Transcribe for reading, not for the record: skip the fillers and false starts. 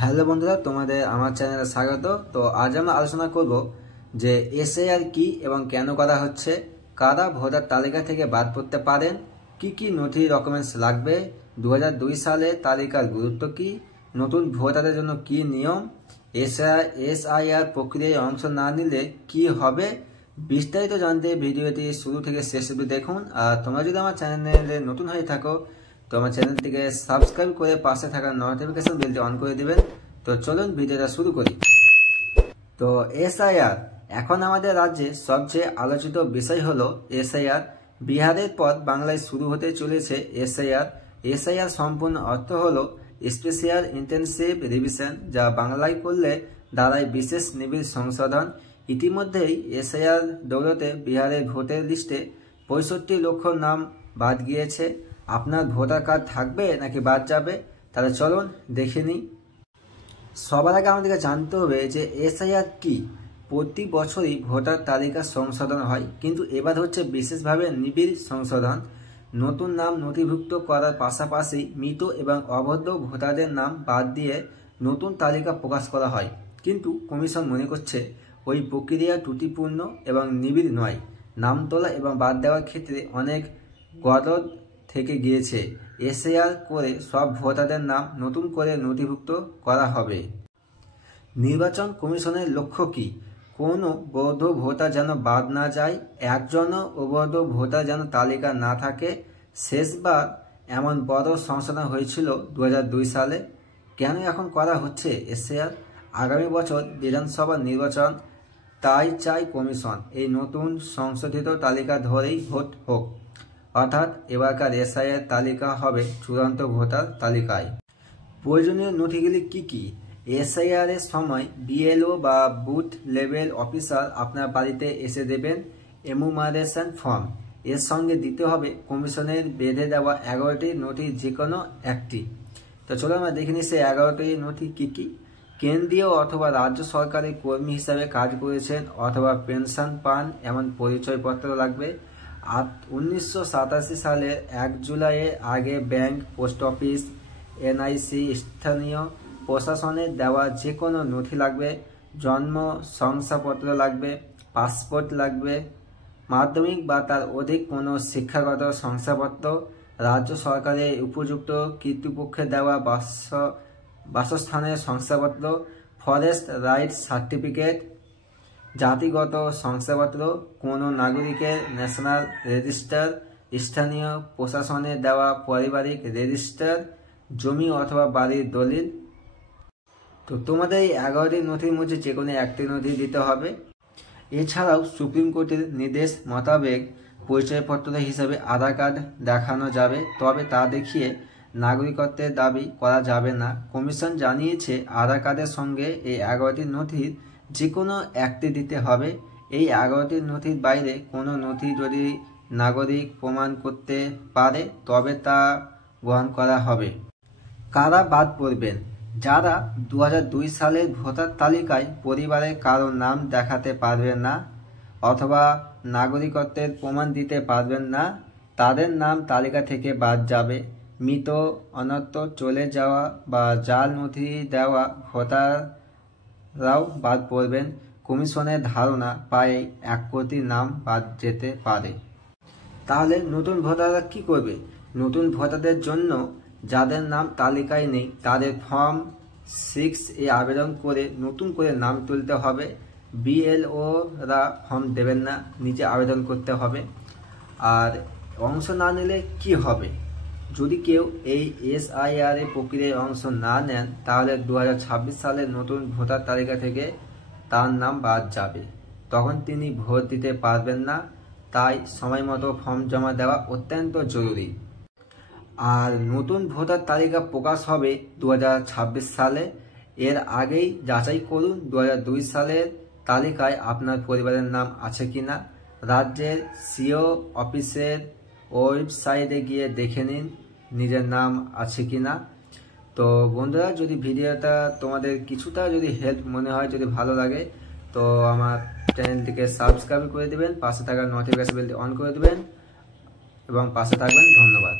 Hello বন্ধুরা, তোমাদের আমার চ্যানেলে স্বাগত। তো আজ আমরা আলোচনা করব যে এসআইআর কি এবং কেন করা হচ্ছে, কারা ভোটার তালিকা থেকে বাদ পড়তে পারেন, কি কি নথি ডকুমেন্টস লাগবে, 2002 সালে তালিকার গুরুত্ব কি, নতুন ভোটারের জন্য কি নিয়ম, এসআইআর প্রক্রিয়ায় অংশ না নিলে কি হবে। বিস্তারিত জানতে ভিডিওটি শুরু থেকে শেষ অবধি দেখুন। আর তোমরা যদি আমার চ্যানেলে নতুন হয়ে থাকো তো আমার চ্যানেলটিকে সাবস্ক্রাইব করে পাশে থাকা নোটিফিকেশন বেলটি অন করে দিবেন। তো চলুন ভিডিওটা শুরু করি। তো এসআইআর এখন আমাদের রাজ্যে সবচেয়ে আলোচিত বিষয় হলো এসআইআর। বিহারের পর বাংলায় শুরু হতে চলেছে এসআইআর। এসআইআর সম্পূর্ণ অর্থ হলো স্পেশাল ইন্টেনসিভ রিভিশন, যা বাংলায় করলে দাঁড়ায় বিশেষ নিবিড় সংশোধন। ইতিমধ্যেই এসআইআর দৌলতে বিহারের ভোটার লিস্টে 65 লক্ষ নাম বাদ গিয়েছে। আপনার ভোটার কার্ড থাকবে নাকি বাদ যাবে, তাহলে চলুন দেখে নিই। সবার আগে আমাদেরকে জানতে হবে যে এসআইআর কি। প্রতি বছরই ভোটার তালিকা সংশোধন হয়, কিন্তু এবার হচ্ছে বিশেষভাবে নিবিড় সংশোধন। নতুন নাম নথিভুক্ত করার পাশাপাশি মৃত এবং অবৈধ ভোটারদের নাম বাদ দিয়ে নতুন তালিকা প্রকাশ করা হয়। কিন্তু কমিশন মনে করছে ওই প্রক্রিয়া ত্রুটিপূর্ণ এবং নিবিড় নয়। নাম তোলা এবং বাদ দেওয়ার ক্ষেত্রে অনেক গলদ থেকে গিয়েছে। এসআইআর করে সব ভোটারদের নাম নতুন করে নথিভুক্ত করা হবে। নির্বাচন কমিশনের লক্ষ্য কি? কোনো বৈধ ভোটার যেন বাদ না যায়, একজনও অবৈধ ভোটার যেন তালিকা না থাকে। শেষবার এমন বড় সংশোধন হয়েছিল 2002 সালে। কেন এখন করা হচ্ছে এসআইআর? আগামী বছর বিধানসভা নির্বাচন, তাই চাই কমিশন এই নতুন সংশোধিত তালিকা ধরেই ভোট হোক। অর্থাৎ এবারকার এসআইআর তালিকা হবে চূড়ান্ত ভোটার তালিকায়। প্রয়োজনীয় নথিগুলি কি কি? এসআইআর এর সময় বিএলও বা বুথ লেভেল অফিসার আপনার বাড়িতে এসে দেবেন এনুমারেশন ফর্ম। এর সঙ্গে দিতে হবে কমিশনের বেঁধে দেওয়া 11টি নথির যে কোনো একটি। তো চলো আমরা দেখে নিই সেই 11টি নথি কি কি। কেন্দ্রীয় অথবা রাজ্য সরকারের কর্মী হিসাবে কাজ করেছেন অথবা পেনশন পান এমন পরিচয়পত্র লাগবে। 1987 সালের 1 জুলাইয়ের আগে ব্যাংক, পোস্ট অফিস, এনআইসি, স্থানীয় প্রশাসনের দেওয়া যে কোনো নথি লাগবে। জন্ম শংসাপত্র লাগবে, পাসপোর্ট লাগবে, মাধ্যমিক বা তার অধিক কোনো শিক্ষাগত শংসাপত্র, রাজ্য সরকারের উপযুক্ত কর্তৃপক্ষে দেওয়া বাসস্থানের শংসাপত্র, ফরেস্ট রাইট সার্টিফিকেট, জাতিগত শংসাপত্র, কোনো নাগরিকের ন্যাশনাল রেজিস্টার, স্থানীয় প্রশাসনের দেওয়া পারিবারিক রেজিস্টার, জমি অথবা বাড়ির দলিল। তো তোমাদের এই 11টি নথির মধ্যে যে কোনো একটি নথি দিতে হবে। এছাড়াও সুপ্রিম কোর্টের নির্দেশ মোতাবেক পরিচয়পত্র হিসাবে আধার কার্ড দেখানো যাবে, তবে তা দেখিয়ে নাগরিকত্বের দাবি করা যাবে না। কমিশন জানিয়েছে আধার কার্ডের সঙ্গে এই 11টি নথির যে কোনো একটি দিতে হবে। এই 11টি নথির বাইরে কোনো নথি যদি নাগরিক প্রমাণ করতে পারে তবে তা গ্রহণ করা হবে। কারা বাদ পড়বেন? যারা 2002 সালের ভোটার তালিকায় পরিবারের কারো নাম দেখাতে পারবেন না অথবা নাগরিকত্বের প্রমাণ দিতে পারবেন না, তাদের নাম তালিকা থেকে বাদ যাবে। মৃত, অন্যত্র চলে যাওয়া বা জাল নথি দেওয়া ভোটাররাও বাদ পড়বেন। কমিশনের ধারণা প্রায় 1 কোটি নাম বাদ যেতে পারে। তাহলে নতুন ভোটাররা কি করবে? নতুন ভোটারদের জন্য যাদের নাম তালিকায় নেই তাদের ফর্ম 6 এ আবেদন করে নতুন করে নাম তুলতে হবে। বিএলওরা ফর্ম দেবেন না, নিজে আবেদন করতে হবে। আর অংশ না নিলে কি হবে? যদি কেউ এই এসআইআর এর প্রক্রিয়ায় অংশ না নেন তাহলে 2026 সালের নতুন ভোটার তালিকা থেকে তার নাম বাদ যাবে। তখন তিনি ভোট দিতে পারবেন না। তাই সময় মতো ফর্ম জমা দেওয়া অত্যন্ত জরুরি। আর নতুন ভোটার তালিকা প্রকাশ হবে 2026 সালে। এর আগেই যাচাই করুন 2002 সালের তালিকায় আপনার পরিবারের নাম আছে কিনা। রাজ্যের সিও অফিসের ওয়েবসাইটে গিয়ে দেখে নিন নিজের নাম আছে কিনা। তো বন্ধুরা, যদি ভিডিওটা তোমাদের কিছুটা যদি হেল্প মনে হয়, যদি ভালো লাগে, তো আমার চ্যানেলটিকে সাবস্ক্রাইব করে দেবেন, পাশে থাকা নোটিফিকেশন বেলটি অন করে দেবেন এবং পাশে থাকবেন। ধন্যবাদ।